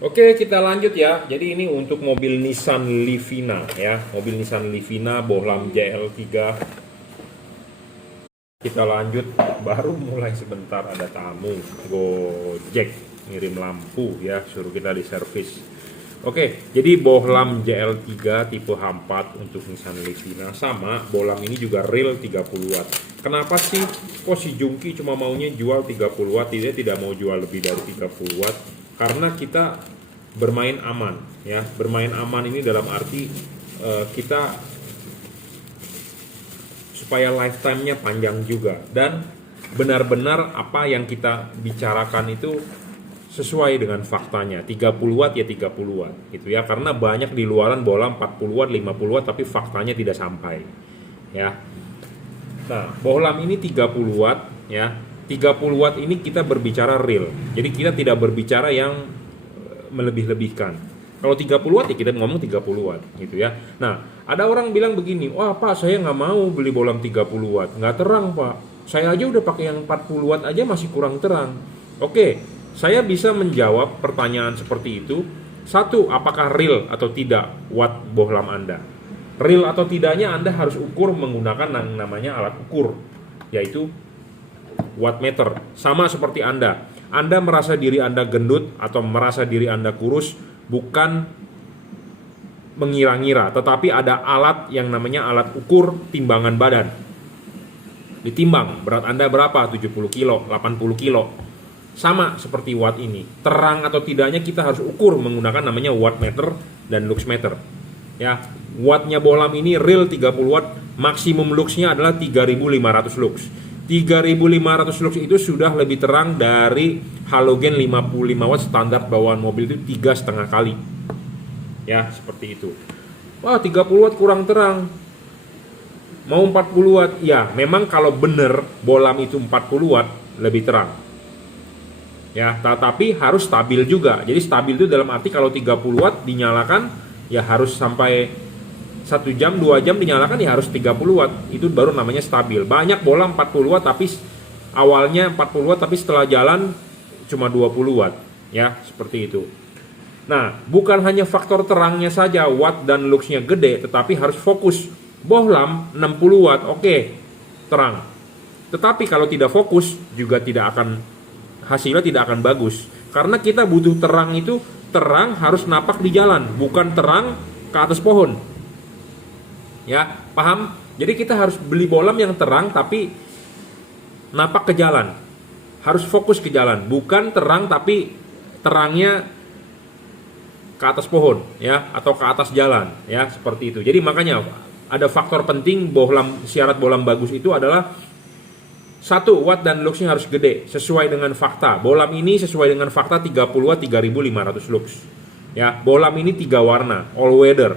Oke, kita lanjut ya. Jadi ini untuk mobil Nissan Livina ya. Mobil Nissan Livina bohlam JL3. Kita lanjut, baru mulai sebentar ada tamu. Gojek ngirim lampu ya, suruh kita di servis. Oke, jadi bohlam JL3 tipe H4 untuk Nissan Livina sama, bohlam ini juga real 30 watt. Kenapa sih kok si Jungki cuma maunya jual 30 watt, dia tidak mau jual lebih dari 30 watt? Karena kita bermain aman ya. Bermain aman ini dalam arti kita supaya lifetime-nya panjang juga dan benar-benar apa yang kita bicarakan itu sesuai dengan faktanya. 30 watt ya 30 watt gitu ya, karena banyak di luaran bohlam 40 watt 50 watt tapi faktanya tidak sampai ya. Nah, bohlam ini 30 watt ya. 30 watt ini kita berbicara real. Jadi kita tidak berbicara yang melebih-lebihkan. Kalau 30 watt ya kita ngomong 30 watt gitu ya. Nah, ada orang bilang begini, wah Pak saya nggak mau beli bohlam 30 watt, nggak terang Pak. Saya aja udah pakai yang 40 watt aja masih kurang terang. Oke, saya bisa menjawab pertanyaan seperti itu. Satu, apakah real atau tidak watt bohlam Anda? Real atau tidaknya Anda harus ukur menggunakan yang namanya alat ukur, yaitu wattmeter. Sama seperti Anda merasa diri Anda gendut atau merasa diri Anda kurus bukan mengira-ngira, tetapi ada alat yang namanya alat ukur timbangan badan. Ditimbang, berat Anda berapa? 70 kilo, 80 kilo. Sama seperti watt ini. Terang atau tidaknya kita harus ukur menggunakan namanya wattmeter dan luxmeter. Ya, wattnya bohlam ini real 30 watt, maksimum luxnya adalah 3500 lux. 3500 lux itu sudah lebih terang dari halogen 55 watt standar bawaan mobil itu 3,5 kali. Ya, seperti itu. Wah, 30 watt kurang terang. Mau 40 watt. Ya, memang kalau benar bohlam itu 40 watt lebih terang. Ya, tetapi harus stabil juga. Jadi stabil itu dalam arti kalau 30 watt dinyalakan ya harus sampai 1 jam, 2 jam dinyalakan ya harus 30 watt. Itu baru namanya stabil. Banyak bohlam 40 watt tapi awalnya 40 watt tapi setelah jalan cuma 20 watt. Ya, seperti itu. Nah, bukan hanya faktor terangnya saja watt dan luxnya gede, tetapi harus fokus. Bohlam 60 watt, oke, terang. Tetapi kalau tidak fokus juga tidak akan, hasilnya tidak akan bagus. Karena kita butuh terang itu, terang harus napak di jalan, bukan terang ke atas pohon. Ya, paham? Jadi kita harus beli bohlam yang terang tapi napak ke jalan. Harus fokus ke jalan, bukan terang tapi terangnya ke atas pohon ya atau ke atas jalan ya, seperti itu. Jadi makanya ada faktor penting bohlam, syarat bohlam bagus itu adalah satu, watt dan luxnya harus gede sesuai dengan fakta. Bohlam ini sesuai dengan fakta 30 watt 3500 lux. Ya, bohlam ini 3 warna, all weather,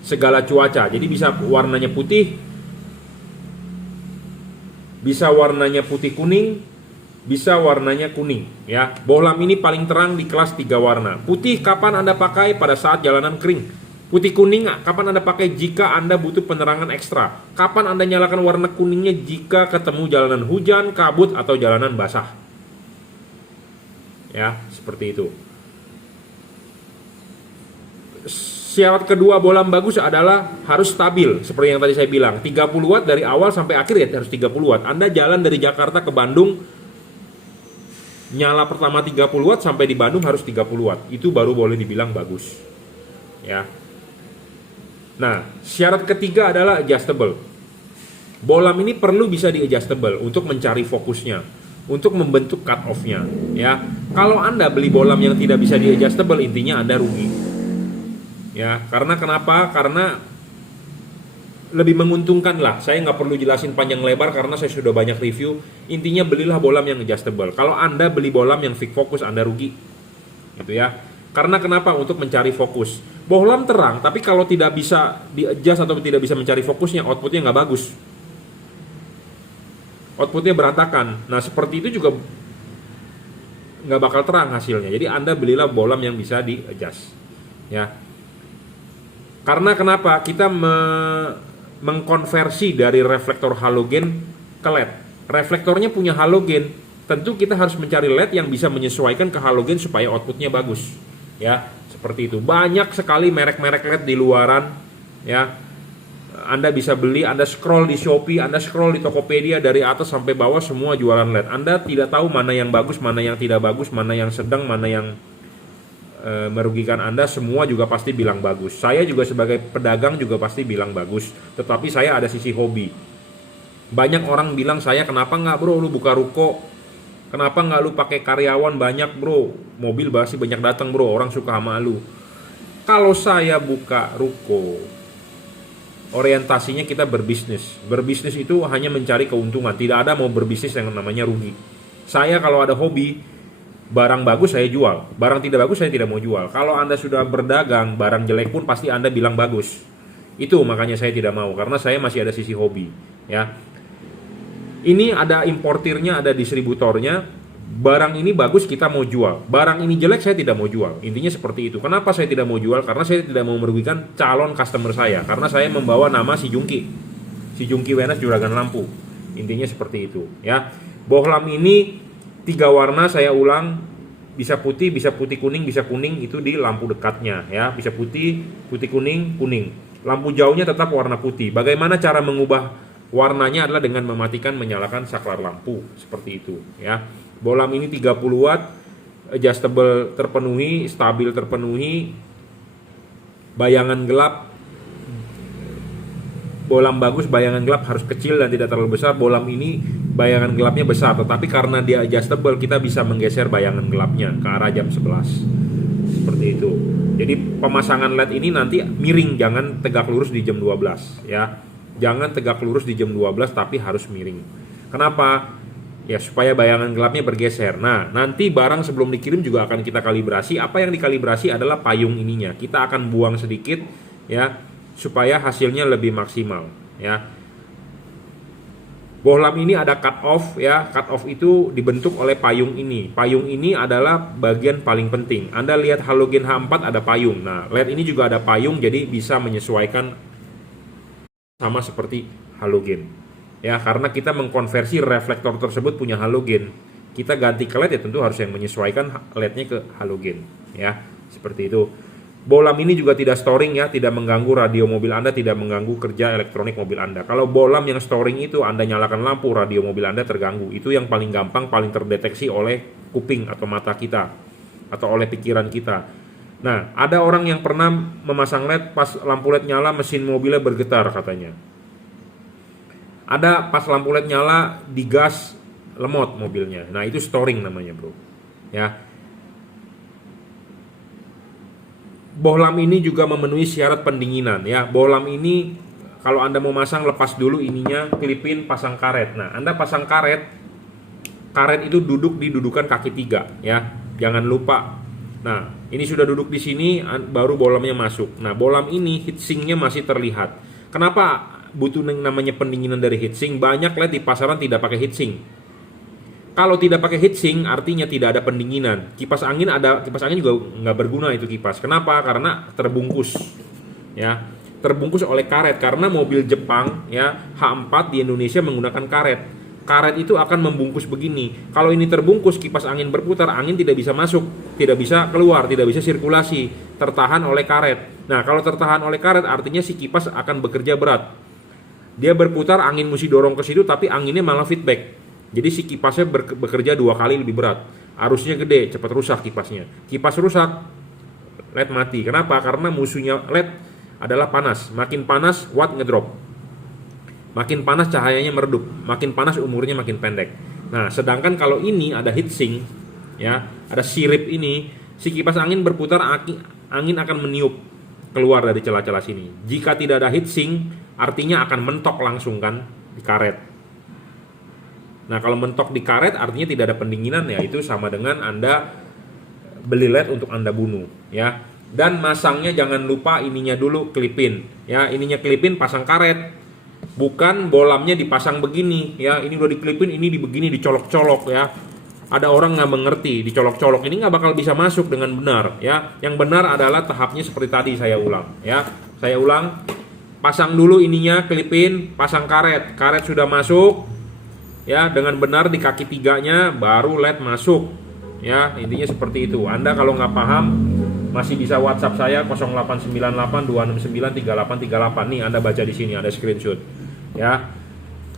segala cuaca. Jadi bisa warnanya putih, bisa warnanya putih kuning, bisa warnanya kuning ya. Bohlam ini paling terang di kelas 3 warna. Putih kapan Anda pakai? Pada saat jalanan kering. Putih kuning kapan Anda pakai? Jika Anda butuh penerangan ekstra. Kapan Anda nyalakan warna kuningnya? Jika ketemu jalanan hujan, kabut atau jalanan basah. Ya, seperti itu. Syarat kedua bohlam bagus adalah harus stabil. Seperti yang tadi saya bilang, 30 watt dari awal sampai akhir ya harus 30 watt. Anda jalan dari Jakarta ke Bandung, nyala pertama 30 watt sampai di Bandung harus 30 watt. Itu baru boleh dibilang bagus. Ya. Nah, syarat ketiga adalah adjustable. Bohlam ini perlu bisa di-adjustable untuk mencari fokusnya, untuk membentuk cut off-nya, ya. Kalau Anda beli bohlam yang tidak bisa di-adjustable, intinya Anda rugi. Ya, karena kenapa? Karena lebih menguntungkan lah. Saya nggak perlu jelasin panjang lebar karena saya sudah banyak review. Intinya belilah bohlam yang adjustable. Kalau Anda beli bohlam yang fix fokus, Anda rugi. Gitu ya. Karena kenapa? Untuk mencari fokus. Bohlam terang, tapi kalau tidak bisa di-adjust atau tidak bisa mencari fokusnya, outputnya nggak bagus. Outputnya berantakan. Nah, seperti itu juga nggak bakal terang hasilnya. Jadi Anda belilah bohlam yang bisa di-adjust. Ya. Karena kenapa? Kita mengkonversi dari reflektor halogen ke LED. Reflektornya punya halogen, tentu kita harus mencari LED yang bisa menyesuaikan ke halogen supaya outputnya bagus. ya, seperti itu. Banyak sekali merek-merek LED di luaran, ya. Anda bisa beli, Anda scroll di Shopee, Anda scroll di Tokopedia, dari atas sampai bawah semua jualan LED. Anda tidak tahu mana yang bagus, mana yang tidak bagus, mana yang sedang, mana yang merugikan Anda. Semua juga pasti bilang bagus. Saya juga sebagai pedagang juga pasti bilang bagus. Tetapi saya ada sisi hobi. Banyak orang bilang saya, kenapa nggak bro lu buka ruko? Kenapa nggak lu pakai karyawan banyak bro? Mobil pasti banyak datang bro, orang suka sama lu. Kalau saya buka ruko, orientasinya kita berbisnis. Berbisnis itu hanya mencari keuntungan. Tidak ada mau berbisnis yang namanya rugi. Saya kalau ada hobi, barang bagus saya jual. Barang tidak bagus saya tidak mau jual. Kalau Anda sudah berdagang, barang jelek pun pasti Anda bilang bagus. Itu makanya saya tidak mau, karena saya masih ada sisi hobi. Ya, ini ada importirnya, ada distributornya. Barang ini bagus kita mau jual, barang ini jelek saya tidak mau jual. Intinya seperti itu. Kenapa saya tidak mau jual? Karena saya tidak mau merugikan calon customer saya. Karena saya membawa nama si Jungki Wenas Juragan Lampu. Intinya seperti itu, ya. Bohlam ini 3 warna, saya ulang, bisa putih kuning, bisa kuning, itu di lampu dekatnya, ya. Bisa putih kuning, kuning. Lampu jauhnya tetap warna putih. Bagaimana cara mengubah warnanya? Adalah dengan mematikan menyalakan saklar lampu, seperti itu, ya. Bohlam ini 30 watt, adjustable terpenuhi, stabil terpenuhi, bayangan gelap. Bohlam bagus, bayangan gelap harus kecil dan tidak terlalu besar. Bohlam ini bayangan gelapnya besar, tetapi karena dia adjustable, kita bisa menggeser bayangan gelapnya ke arah jam 11. Seperti itu. Jadi pemasangan LED ini nanti miring, jangan tegak lurus di jam 12, ya. Jangan tegak lurus di jam 12, tapi harus miring. Kenapa? Ya, supaya bayangan gelapnya bergeser. Nah, nanti barang sebelum dikirim juga akan kita kalibrasi. Apa yang dikalibrasi adalah payung ininya. Kita akan buang sedikit, ya, supaya hasilnya lebih maksimal, ya. Bohlam ini ada cut off, ya. Cut off itu dibentuk oleh payung ini. Payung ini adalah bagian paling penting. Anda lihat halogen H4 ada payung. Nah, LED ini juga ada payung, jadi bisa menyesuaikan sama seperti halogen. Ya, karena kita mengkonversi reflektor tersebut punya halogen. Kita ganti ke LED, ya tentu harus yang menyesuaikan LED-nya ke halogen, ya. Seperti itu. Bohlam ini juga tidak storing, ya, tidak mengganggu radio mobil Anda, tidak mengganggu kerja elektronik mobil Anda. Kalau bohlam yang storing itu Anda nyalakan lampu, radio mobil Anda terganggu. Itu yang paling gampang, paling terdeteksi oleh kuping atau mata kita atau oleh pikiran kita. Nah, ada orang yang pernah memasang LED, pas lampu LED nyala mesin mobilnya bergetar katanya. Ada pas lampu LED nyala digas lemot mobilnya. Nah, itu storing namanya, bro. Ya. Bohlam ini juga memenuhi syarat pendinginan, ya. Bohlam ini kalau Anda mau masang, lepas dulu ininya, klipin, pasang karet. Nah, Anda pasang karet itu duduk di dudukan kaki 3, ya. Jangan lupa. Nah, ini sudah duduk di sini, baru bohlamnya masuk. Nah, bohlam ini heatsinknya masih terlihat. Kenapa butuh namanya pendinginan dari heatsink? Banyak LED di pasaran tidak pakai heatsink. Kalau tidak pakai heatsink artinya tidak ada pendinginan. Kipas angin juga nggak berguna itu kipas. Kenapa? Karena terbungkus, ya, terbungkus oleh karet. Karena mobil Jepang, ya, H4 di Indonesia menggunakan karet. Karet itu akan membungkus begini. Kalau ini terbungkus, kipas angin berputar, angin tidak bisa masuk, tidak bisa keluar, tidak bisa sirkulasi, tertahan oleh karet. Nah, kalau tertahan oleh karet artinya si kipas akan bekerja berat. Dia berputar, angin mesti dorong ke situ, tapi anginnya malah feedback. Jadi si kipasnya bekerja 2 kali lebih berat. Arusnya gede, cepat rusak kipasnya. Kipas rusak, LED mati. Kenapa? Karena musuhnya LED adalah panas. Makin panas, watt ngedrop. Makin panas cahayanya meredup. Makin panas umurnya makin pendek. Nah, sedangkan kalau ini ada heatsink, ya, ada sirip ini, si kipas angin berputar, angin akan meniup keluar dari celah-celah sini. Jika tidak ada heatsink, artinya akan mentok langsung kan di karet. Nah, kalau mentok di karet artinya tidak ada pendinginan, ya, itu sama dengan Anda beli LED untuk Anda bunuh, ya. Dan masangnya jangan lupa ininya dulu klipin, ya. Ininya klipin, pasang karet. Bukan bohlamnya dipasang begini, ya. Ini udah diklipin, ini begini dicolok-colok, ya. Ada orang nggak mengerti, dicolok-colok ini nggak bakal bisa masuk dengan benar, ya. Yang benar adalah tahapnya seperti tadi saya ulang, ya. Saya ulang. Pasang dulu ininya, klipin, pasang karet. Karet sudah masuk, ya, dengan benar di kaki 3-nya, baru LED masuk, ya. Intinya seperti itu. Anda kalau nggak paham, Masih bisa WhatsApp saya 0898 269 3838. Nih Anda baca di sini, ada screenshot. Ya.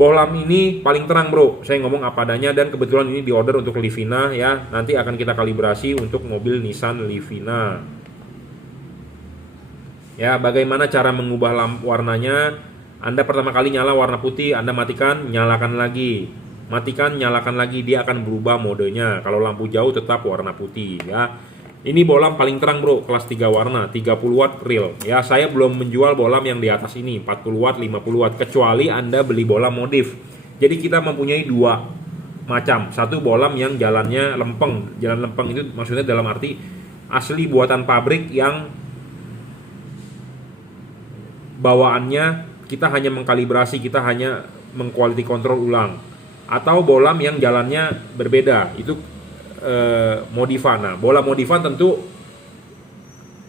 Bohlam ini paling terang bro, saya ngomong apa adanya, dan kebetulan ini diorder untuk Livina ya. Nanti akan kita kalibrasi untuk mobil Nissan Livina. Ya, bagaimana cara mengubah lampu warnanya? Anda pertama kali nyala warna putih, Anda matikan, nyalakan lagi. Matikan, nyalakan lagi, dia akan berubah modenya. Kalau lampu jauh tetap warna putih ya. Ini bohlam paling terang bro, kelas 3 warna, 30 watt real. Ya, saya belum menjual bohlam yang di atas ini, 40 watt, 50 watt, kecuali Anda beli bohlam modif. Jadi kita mempunyai dua macam. Satu bohlam yang jalannya lempeng. Jalan lempeng itu maksudnya dalam arti asli buatan pabrik yang bawaannya kita hanya mengkalibrasi, kita hanya mengquality control ulang. Atau bohlam yang jalannya berbeda, itu modifan. Nah, bohlam modifan tentu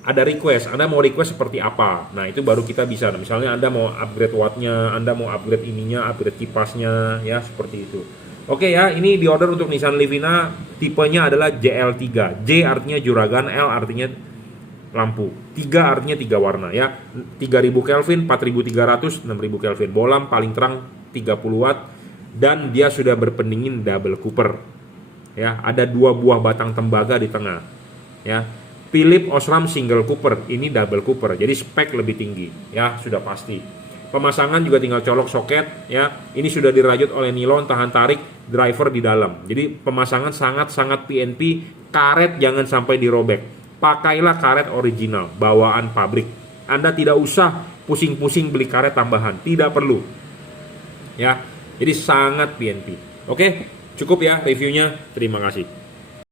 ada request, Anda mau request seperti apa. Nah, itu baru kita bisa. Nah, misalnya Anda mau upgrade wattnya, Anda mau upgrade ininya, upgrade kipasnya, ya seperti itu. Oke ya, ini diorder untuk Nissan Livina, tipenya adalah JL3. J artinya juragan, L artinya lampu. 3 artinya 3 warna ya. 3000 Kelvin, 4300, 6000 Kelvin. Bohlam paling terang 30 watt dan dia sudah berpendingin double Cooper. Ya, ada 2 buah batang tembaga di tengah. Ya. Philip Osram single Cooper, ini double Cooper. Jadi spek lebih tinggi ya, sudah pasti. Pemasangan juga tinggal colok soket ya. Ini sudah dirajut oleh nilon tahan tarik, driver di dalam. Jadi pemasangan sangat-sangat PNP, karet jangan sampai dirobek. Pakailah karet original, bawaan pabrik. Anda tidak usah pusing-pusing beli karet tambahan, tidak perlu. Ya. Jadi sangat PNP. Oke, cukup ya reviewnya. Terima kasih.